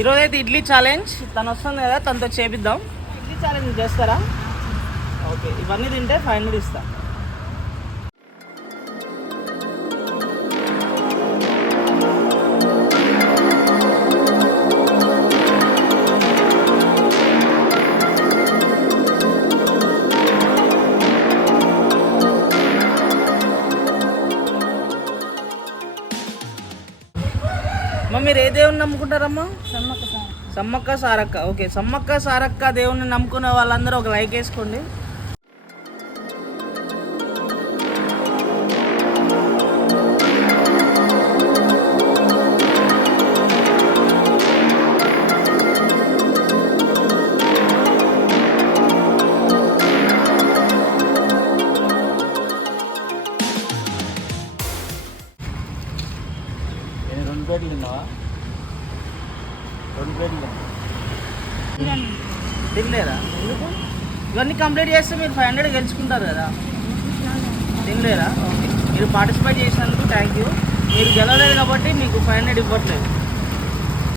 ఈరోజు అయితే ఇడ్లీ ఛాలెంజ్ తను వస్తుంది కదా, తనతో చేపిద్దాం. ఇడ్లీ ఛాలెంజ్ చేస్తారా? ఓకే, ఇవన్నీ తింటే 500 ఇస్తా. మీరు ఏ దేవుని నమ్ముకుంటారమ్మా? సమ్మక్క సారక్క. ఓకే, సమ్మక్క సారక్క దేవుని నమ్ముకునే వాళ్ళందరూ ఒక లైక్ వేసుకోండి. తినలేరా? ఎందుకు? ఇవన్నీ కంప్లీట్ చేస్తే మీరు 500 గెలుచుకుంటారు కదా. తినలేరా? ఓకే, మీరు పార్టిసిపేట్ చేసినందుకు థ్యాంక్ యూ. మీరు గెలవలేదు కాబట్టి మీకు 500 ఇవ్వట్లేదు.